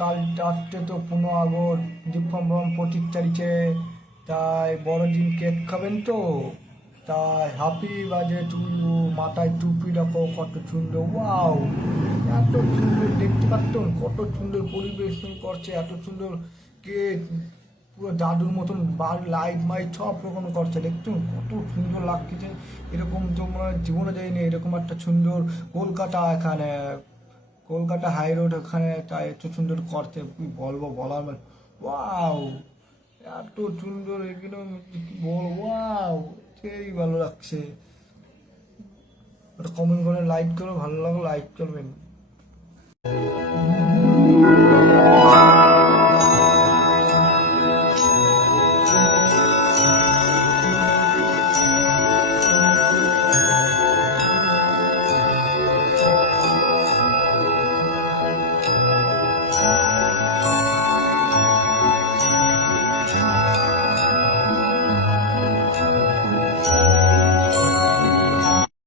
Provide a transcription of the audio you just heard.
কাল রাত্রে তো 15 আগস্ট দীপঙ্কর প্রতীক চালিছে, তাই বড়দিন কেক খাবেন তো, তাই হ্যাপি বাজে টু ইউ। মাথায় টুপি রাখো, কত সুন্দর, ওয়াও! এত সুন্দর দেখতে পাচ্ছেন, কত সুন্দর পরিবেশন করছে, এত সুন্দর কেক, পুরো জাদুর মতন বার লাইট মাইট সব রকম করছে, দেখছেন কত সুন্দর লাগছে। এরকম তোমরা জীবনে যায়নি, এরকম একটা সুন্দর কলকাতা এখানে, কলকাতা হাই রোড ওখানে, তাই এত সুন্দর করতে কি বলবো, বলার ওয়াও! এত সুন্দর একদম কি বলবো, ওয়াও! সেই ভালো লাগছে। কমেন্ট করে লাইক করো, ভালো লাগলো লাইক করবেন।